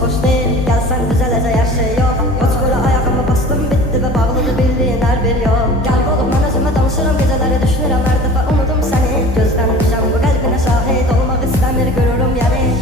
boş değil. Gelsen düzelecek her şey yok. Uçkura ayağımı bastım bitti ve bağladı bildiğin her bir yol. Gel oğlum ben özüme danışırım geceleri düşünürüm her defa unudum seni. Gözden düşen bu kalbine şahit olmak istemir görürüm yani.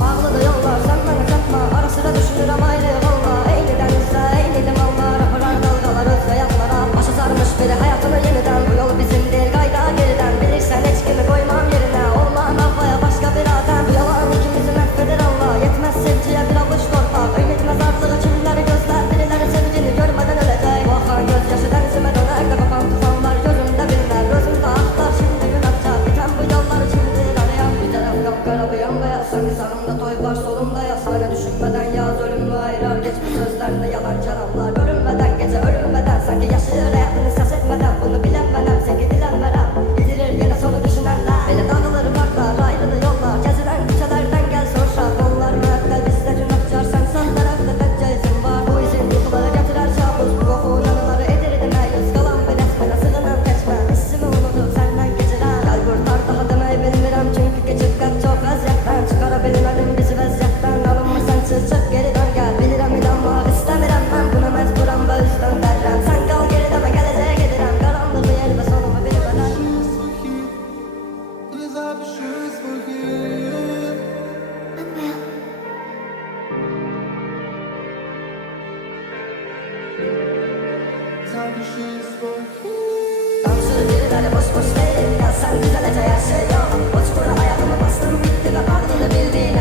Bağladı yollar sen bana çatma. Ara sıra düşünürüm ayrı valla. Eyni denizde eyni limanlar. Hırar dalgalar özle yatlara. Başa sarmış biri hayatını yeniden. Bu yol bizim değil gayda geriden. Bilirsen hiç kimi koymam yerine. Olmam havaya başka bir adam. Bu yalan ikimizi mahveder Allah. Yetmez sevgiye bir avuç torpak. Ümit mezarlığı kimleri gözler. Birileri sevgini görmeden ölecek. Bu akan gözyaşı denizime döner de kopan tufanlar gözümde bilinir. Gözümde aklar şimdi gün atacak. Biten bu yolları kimdir arayan. Bir taraf kapkara bir yan beyaz. Sanki sağımda toy var solumda yaz. Hala düşünmeden yaz ölümlü ayırar. Geçmiş sözlerle yalan kelamlar. Görünmeden gece ölünmeden. Sanki yaşıyor hayatını ses etmeden. Bunu bilemeden sevgi dilenmeden. Gidilir yine sonu düşünenler. Beni dağılır parklar ayrılı yollar. Gezilen köşelerden gel sorsa. Kollar müebbet bizde gün akçar. Sen sağ tarafta pekçe izin var. Bu izin uykulara getirer kabus. Bu koku yanıları edirdi meyus. Kalan bir resmine sığınan geçme. İsmi unutup senden geçiren. Gel kurtar daha demeyi bilmirem. Çünkü geçip kaç çok vaziyetler. Çıkarabilirim bizi vaziyetler. Alınma sensiz çık geri dön gel. Bilirim inanmak istemirem ben. Buna mecburam ve üstten derrem. Sen kal geri deme geleceğe gelirem. Karanlık bir yer ve sonumu bilmeden. Kamçılı birileri boş boş değil. Gelsen düzelecek her şey yok. Uçkura ayağımı bastım bitti ve bağladı bildiğin